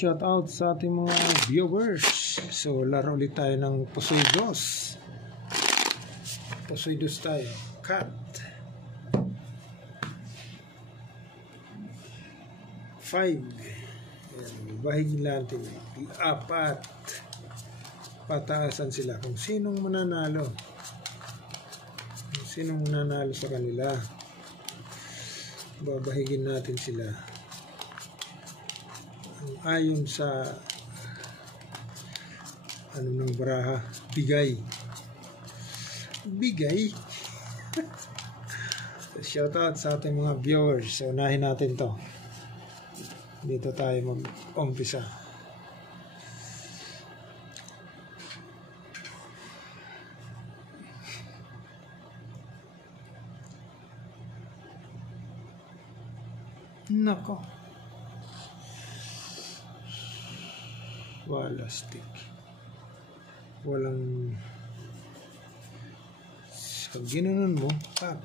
Shout out sa ating mga viewers. So laro ulit tayo ng Pusoy Dos. Pusoy Dos tayo. Cut. 5. Bahig natin. 4. Pataasan sila kung sinong mananalo. Kung sinong mananalo sa kanila. Babahigin natin sila. Ayon sa ano ng baraha, bigay. Shout out sa ating mga viewers. So unahin natin to. Dito tayo mag-umpisa. Nako. Wala stick. Walang sa ginanon mo, pack.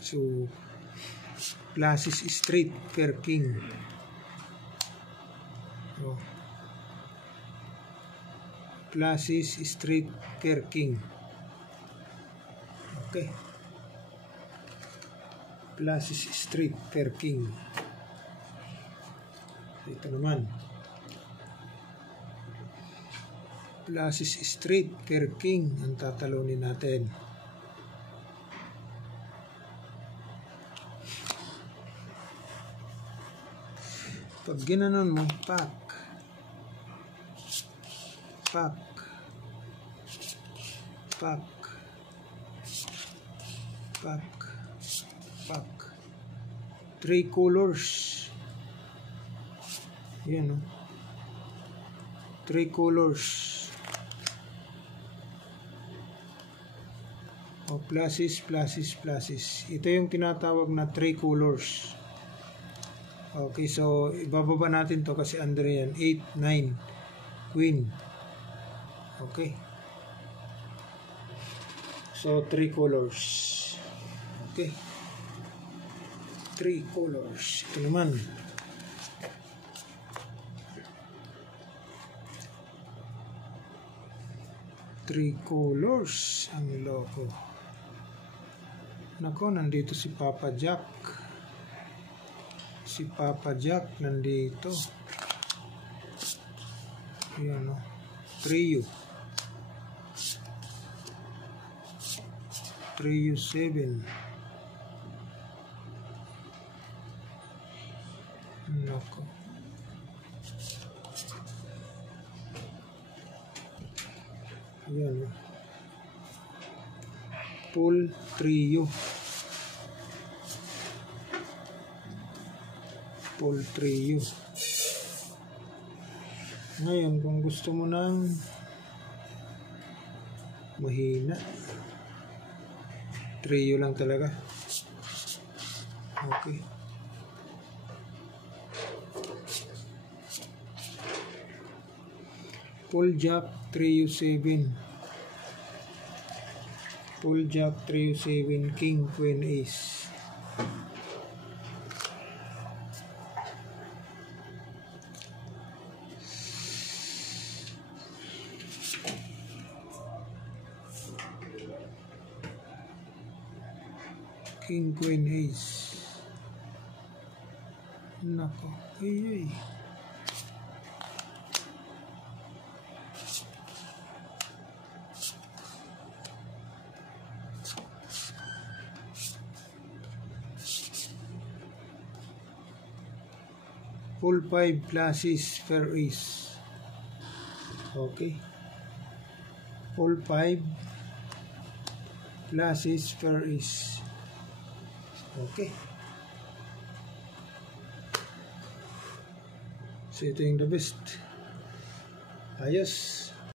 So Plasis Street per King. Oh. Plasis Street per King. Okay. Plasis Street per King. Ito naman. Plasis Street per King ang tatalunin natin. Pag ginanon mo, pack. Three colors. Yan, no? 3 colors. O, pluses. Ito yung tinatawag na 3 colors. Okay, so ibababa natin to kasi under yan. 8, 9, Queen. Okay. So 3 colors. Okay. 3 colors. Ito naman. Three colors ang logo. Nako, nandito si Papa Jack. Si Papa Jack nandito. Ayan, no? Trio 7. Nako. Ayan, no? Full trio. Ngayon, kung gusto mo ng mahina, trio lang talaga. Okay. Full Jack trio 7. Full Jack trio 7, King, Queen, Ace. King, Queen, Ace. Nako. Ay. Full 5 pluses per Ace. Okay. Full 5 pluses per Ace. Okay. So ito yung the best. Ayos.